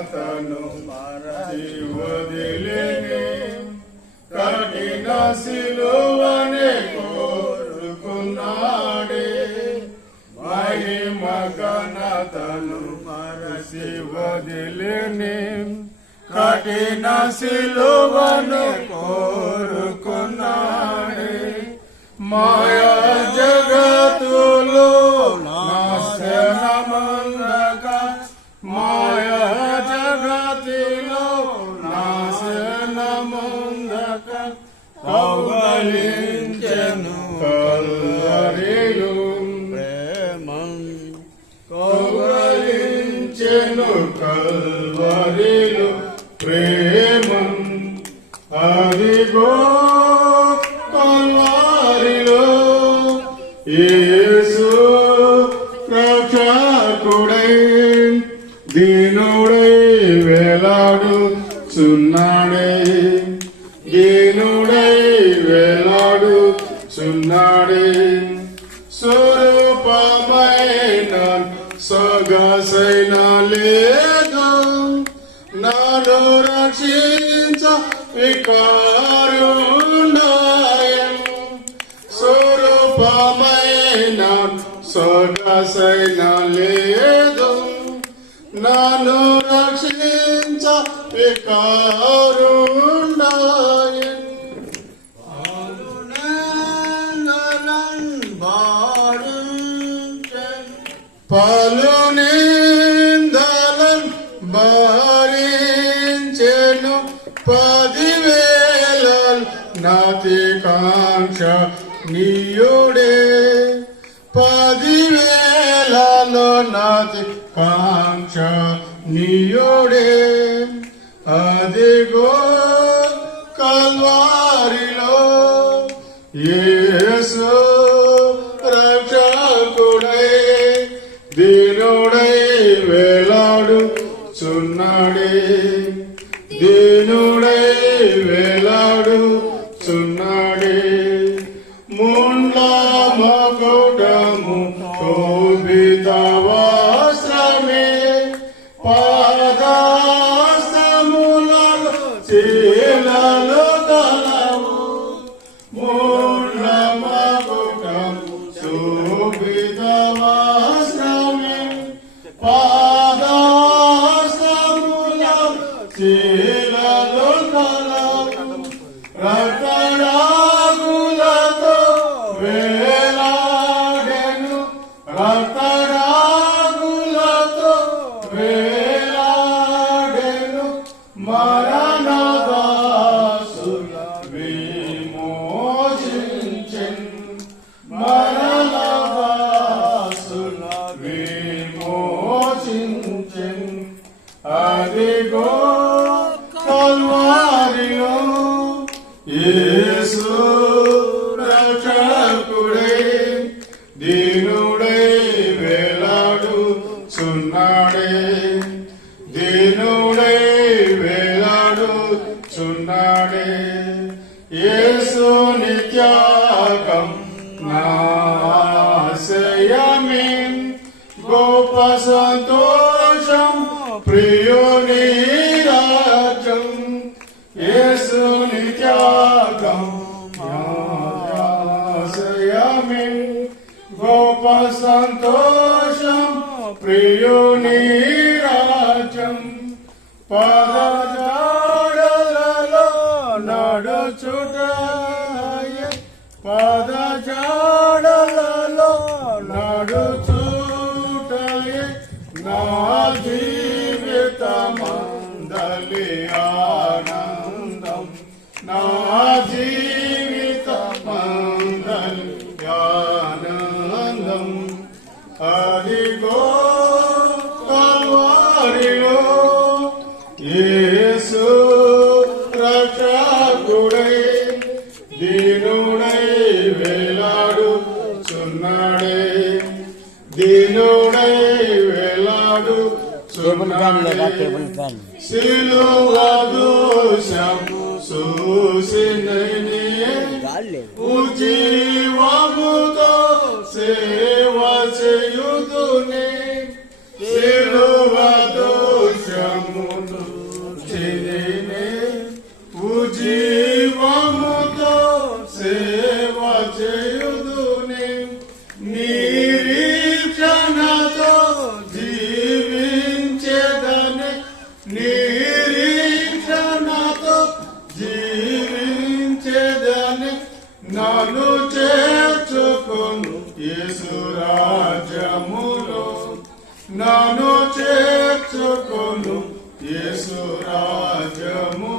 తను వదిలిని కఠిన సిలువనే కోరుకున్నాడే. మహిమ ఘనతను మరసి వదిలిని కఠిన సిలువను కోరుకున్నాడే. మాయ కౌగలించెను కల్వరిలు ప్రేమం. అదిగో కల్వరిలో యేసు రక్షకుడై దీనుడై వేలాడు చున్నాడే దీనుడై వేలాడు చున్నాడే స్వరూపమైన సొగసైన లేదు? నాడు రక్షించ వికారుండాయం స్వరూపమైన సొగసైన లేదు? నన్ను రక్షించ వికారుండాయం పలునిందలం భరించెను పదివేల నాతి కాంక్ష నీయుడే. పదివేలలో నాతి కాంక్ష నీయుడే. అదిగో కల్వారిలో యేసు సున్నాడే దీనుడై వేలాడు సున్నాడే ముండ్ల మకుటము శోభిత పాదాసముల పాదాస్తములలో చీలలు కలవు. మూలమకుటము శోభిత రతడాగులతో వేలాడెను. రతడాగులతో వేలాడెను. మరణదాసుల విమోచించెను. మరణదాసుల విమోచించెను. అదిగో నిత్యాగం నాశయమి గోప సంతోషం ప్రియుని రాజ్యం యేసుని త్యాగం ఆశయమే గొప్ప సంతోషం ప్రియుని రాజ్యం పద నడుచుటాయ నా జీవితమందలి ఆనందం నా జీవితమందలి ఆనందం అదిగో కల్వారిలో యేసు రక్షకుడై టేబుల్ ఫ్యాన్ లేదా టేబుల్ ఫ్యాన్? ఉజీవముతో సేవ చేయుదునే. సిలువ దోషమును చిదినే ఉజీవముతో సేవ చేయుదునే. నిరీక్షణతో నన్ను చేర్చుకొను యేసు రాజ్యములో నన్ను చేర్చుకొను యేసు రాజ్యములో